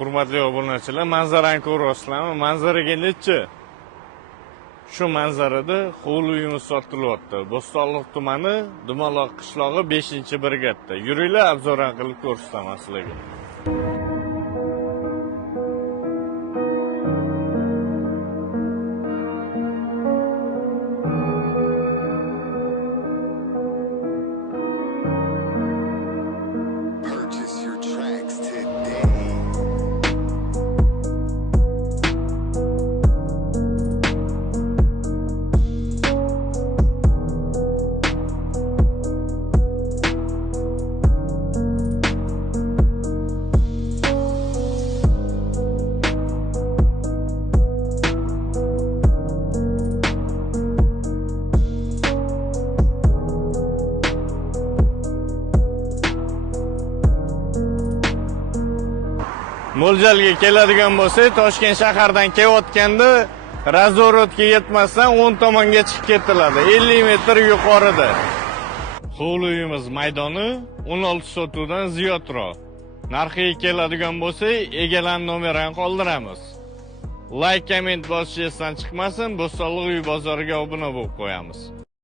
Hurmatli obunachilar, manzarani ko'ryapsizlarmi? Manzaraga nechi? Shu manzarada hovli uyimiz sotilyapti. Bo'stonliq tumani, Dumaloq qishlog'i 5-brigadda. Yuringlar, obzoran qilib ko'rsataman sizlarga. Purchase your tracks today. Mo'ljalga keladigan bo'lsak, Toshkent shahardan kelayotganda razvorotga yetmasdan 10 tomonga chiqib ketiladi. 50 metr yuqorida. Hovli uyimiz maydoni 16 sotuvdan ziyodroq. Narxiga keladigan bo'lsak, egalarning nomerini qoldiramiz. Like, komment bosish esdan chiqmasin, Bo'stonliq uy bozoriga obuna bo'lib qo'yamiz.